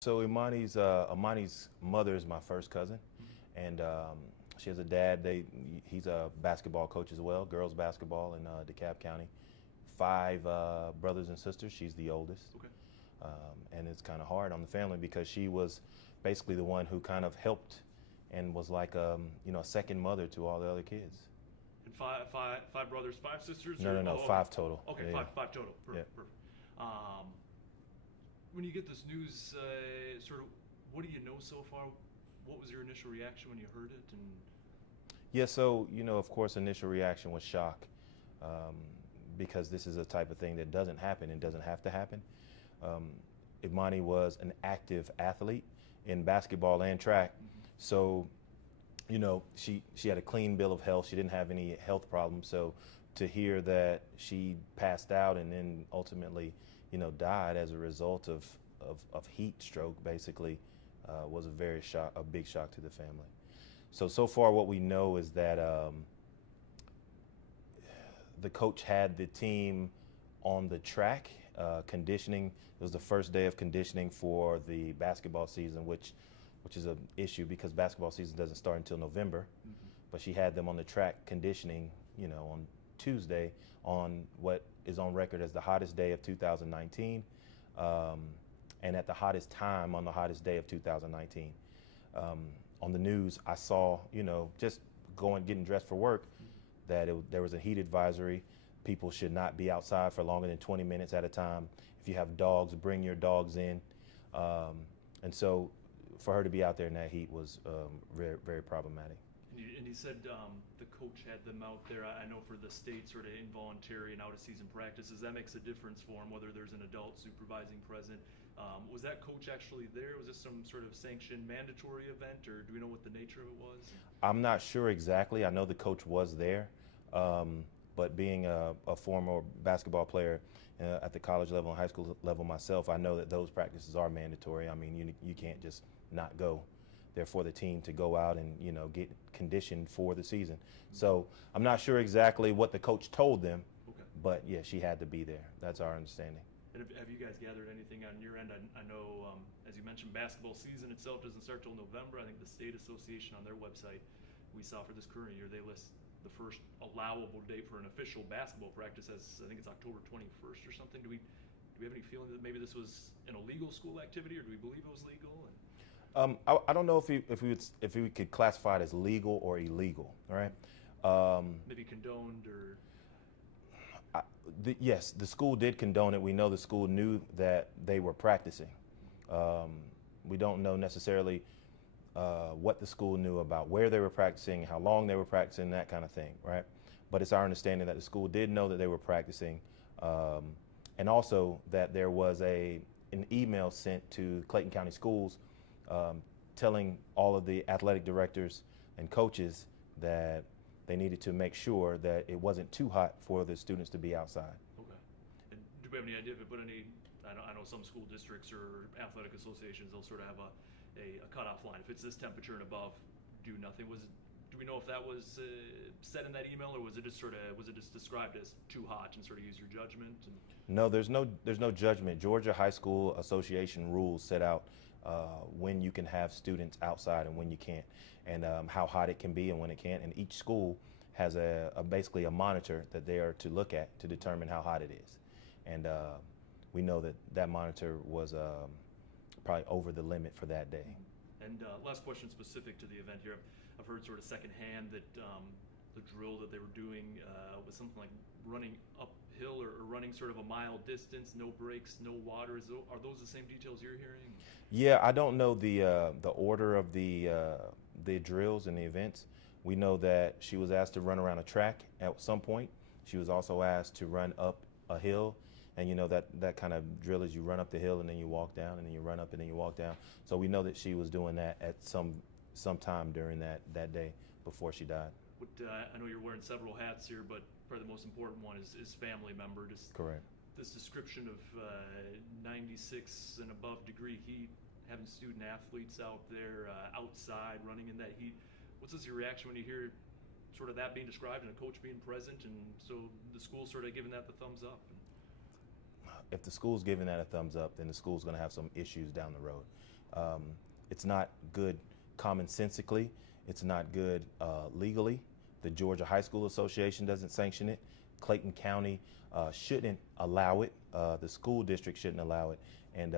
So Imani's mother is my first cousin, and she has a dad. He's a basketball coach as well, girls basketball in DeKalb County. Five brothers and sisters. She's the oldest, Okay. and it's kind of hard on the family because she was basically the one who kind of helped and was like a second mother to all the other kids. And five brothers, five sisters? No, Or, no, no, oh, five total. Okay, Yeah, five total. yeah. Perfect. Perfect. When you get this news, sort of, what do you know so far? What was your initial reaction when you heard it? And Yeah, so, of course, initial reaction was shock um, because this is a type of thing that doesn't happen and doesn't have to happen. Imani was an active athlete in basketball and track, so, she had a clean bill of health. She didn't have any health problems, so to hear that she passed out and then ultimately, died as a result of heat stroke, basically, was a big shock to the family. So far, what we know is that the coach had the team on the track conditioning. It was the first day of conditioning for the basketball season, which is an issue because basketball season doesn't start until November. But she had them on the track conditioning, on Tuesday on what is on record as the hottest day of 2019, and at the hottest time on the hottest day of 2019. On the news, I saw, just getting dressed for work, that there was a heat advisory. People should not be outside for longer than 20 minutes at a time. If you have dogs, bring your dogs in. And so for her to be out there in that heat was very, very problematic. and he said the coach had them out there. I know for the state sort of involuntary and out of season practices, that makes a difference for him whether there's an adult supervising present. Was that coach actually there? Was this some sort of sanctioned mandatory event, or do we know what the nature of it was? I'm not sure exactly. I know the coach was there. But being a former basketball player at the college level and high school level myself, I know that those practices are mandatory. I mean, you can't just not go. They're for the team to go out and, get conditioned for the season. So I'm not sure exactly what the coach told them, Okay. but yeah, she had to be there. That's our understanding. And have you guys gathered anything on your end? I know, as you mentioned, basketball season itself doesn't start till November. I think the state association on their website, we saw for this current year, they list the first allowable date for an official basketball practice as, I think it's October 21st or something. Do we have any feeling that maybe this was an illegal school activity, or do we believe it was legal? I don't know if we could classify it as legal or illegal. All right. Maybe condoned or. Yes, the school did condone it. We know the school knew that they were practicing. We don't know necessarily what the school knew about where they were practicing, how long they were practicing, that kind of thing, right? But it's our understanding that the school did know that they were practicing, and also that there was an email sent to Clayton County schools telling all of the athletic directors and coaches that they needed to make sure that it wasn't too hot for the students to be outside. Okay. And do we have any idea if it put any? I know some school districts or athletic associations, they'll sort of have a cutoff line. If it's this temperature and above, do nothing. Do we know if that was said in that email, or was it just described as too hot and sort of use your judgment? No, there's no judgment. Georgia High School Association rules set out when you can have students outside and when you can't, and how hot it can be and when it can't. And each school has basically a monitor that they are to look at to determine how hot it is. And we know that monitor was probably over the limit for that day. And last question specific to the event here. I've heard sort of secondhand that the drill that they were doing was something like running uphill or running sort of a mile distance, no brakes, no water. Are those the same details you're hearing? Yeah, I don't know the order of the drills and the events. We know that she was asked to run around a track at some point. She was also asked to run up a hill. And that kind of drill is you run up the hill and then you walk down and then you run up and then you walk down. So we know that she was doing that at some time during that day before she died. I know you're wearing several hats here, but probably the most important one is family member. Correct. This description of 96 and above degree heat, having student athletes out there outside running in that heat. What's your reaction when you hear sort of that being described and a coach being present, and so the school sort of giving that the thumbs up? if the school's giving that a thumbs up, then the school's going to have some issues down the road. It's not good commonsensically. It's not good legally. The Georgia High School Association doesn't sanction it. Clayton County shouldn't allow it. The school district shouldn't allow it. And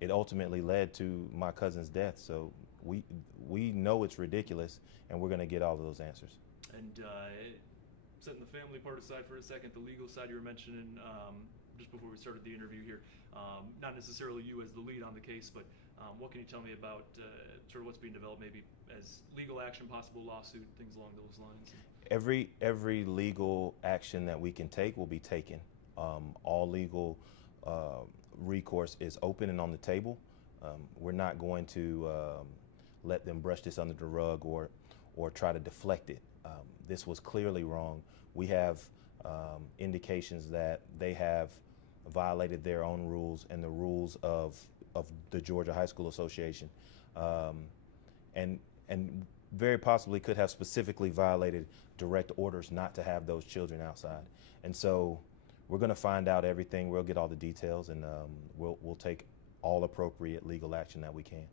it ultimately led to my cousin's death. So we know it's ridiculous, and we're going to get all of those answers. And setting the family part aside for a second, the legal side you were mentioning just before we started the interview here, not necessarily you as the lead on the case, but what can you tell me about sort of what's being developed maybe as legal action, possible lawsuit, things along those lines? Every legal action that we can take will be taken. All legal recourse is open and on the table. We're not going to let them brush this under the rug or try to deflect it. This was clearly wrong. We have indications that they have violated their own rules and the rules of the Georgia High School Association, and very possibly could have specifically violated direct orders not to have those children outside. And so we're going to find out everything. We'll get all the details, and we'll take all appropriate legal action that we can.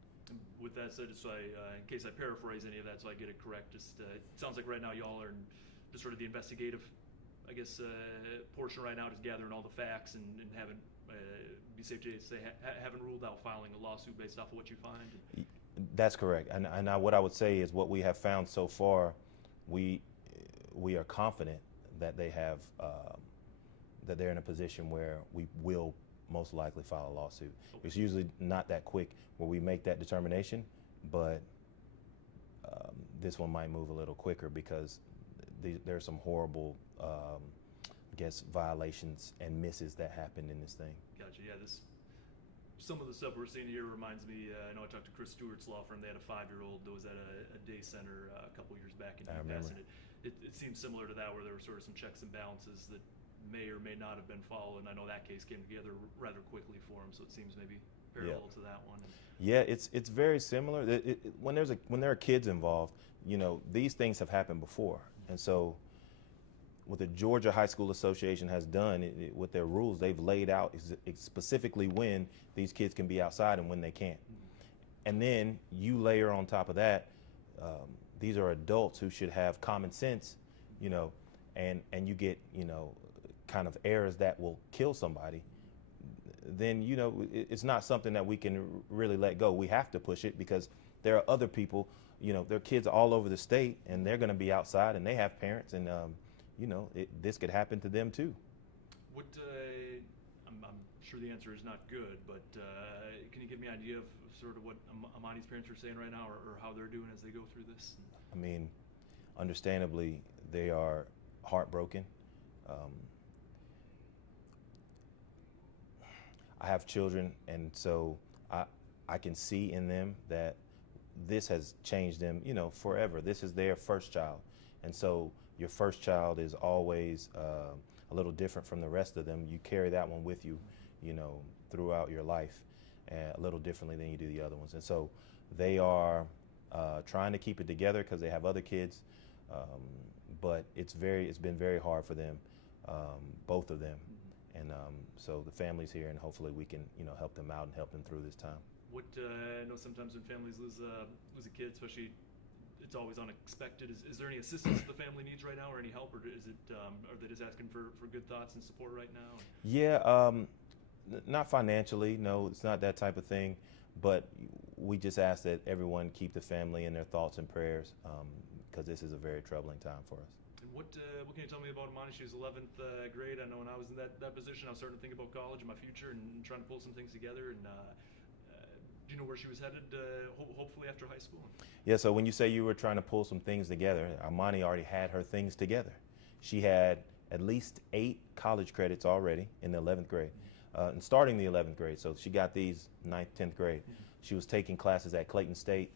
With that said, just so in case I paraphrase any of that, so I get it correct, just it sounds like right now y'all are in just sort of the investigative, I guess, portion right now, just gathering all the facts and haven't, be safe to say, haven't ruled out filing a lawsuit based off of what you find? That's correct. And what I would say is what we have found so far, we are confident that they have, that they're in a position where we will most likely file a lawsuit. Okay. It's usually not that quick where we make that determination, but this one might move a little quicker because there's some horrible, I guess, violations and misses that happened in this thing. Gotcha. Yeah, some of the stuff we're seeing here reminds me, I know I talked to Chris Stewart's law firm. They had a 5-year-old that was at a day center a couple years back in UMass, and it seems similar to that, where there were sort of some checks and balances that may or may not have been followed, and I know that case came together rather quickly for him, so it seems maybe parallel to that one. Yeah, it's very similar. When there are kids involved, these things have happened before, and so what the Georgia High School Association has done with their rules, they've laid out specifically when these kids can be outside and when they can't. And then you layer on top of that, these are adults who should have common sense, and you get, kind of errors that will kill somebody. Then, it's not something that we can really let go. We have to push it because there are other people, there are kids all over the state, and they're going to be outside, and they have parents, and this could happen to them too. What I'm sure the answer is not good, but can you give me an idea of sort of what Imani's parents are saying right now, or how they're doing as they go through this? I mean, understandably, they are heartbroken. I have children, and so I can see in them that this has changed them, forever. This is their first child, and so your first child is always a little different from the rest of them. You carry that one with you, throughout your life, a little differently than you do the other ones. And so they are trying to keep it together because they have other kids, but it's been very hard for them, both of them. And so the family's here, and hopefully we can, help them out and help them through this time. What I know sometimes when families lose a kid, especially, it's always unexpected. Is there any assistance the family needs right now, or any help, or is it are they just asking for good thoughts and support right now? Yeah, not financially. No, it's not that type of thing. But we just ask that everyone keep the family in their thoughts and prayers, because this is a very troubling time for us. And what can you tell me about Imani? She was 11th grade. I know when I was in that position, I was starting to think about college and my future and trying to pull some things together. And do you know where she was headed, hopefully after high school? Yeah, so when you say you were trying to pull some things together, Imani already had her things together. She had at least 8 college credits already in the 11th grade, and starting the 11th grade. So she got these 9th, 10th grade. Mm-hmm. She was taking classes at Clayton State,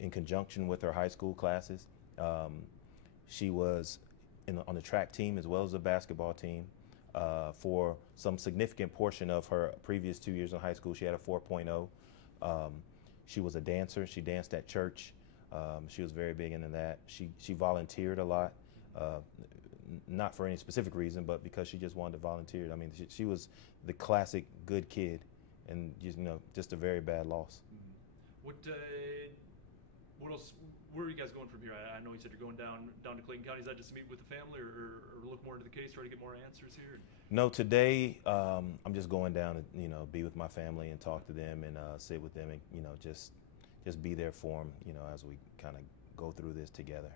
in conjunction with her high school classes. She was on the track team as well as the basketball team. For some significant portion of her previous 2 years in high school, she had a 4.0. She was a dancer. She danced at church. She was very big into that. She volunteered a lot. not for any specific reason, but because she just wanted to volunteer. I mean, she was the classic good kid, and just a very bad loss. What else? Where are you guys going from here? I know you said you're going down to Clayton County. Is that just to meet with the family, or look more into the case, try to get more answers here? No, today I'm just going down to be with my family and talk to them and sit with them and just be there for them as we kind of go through this together.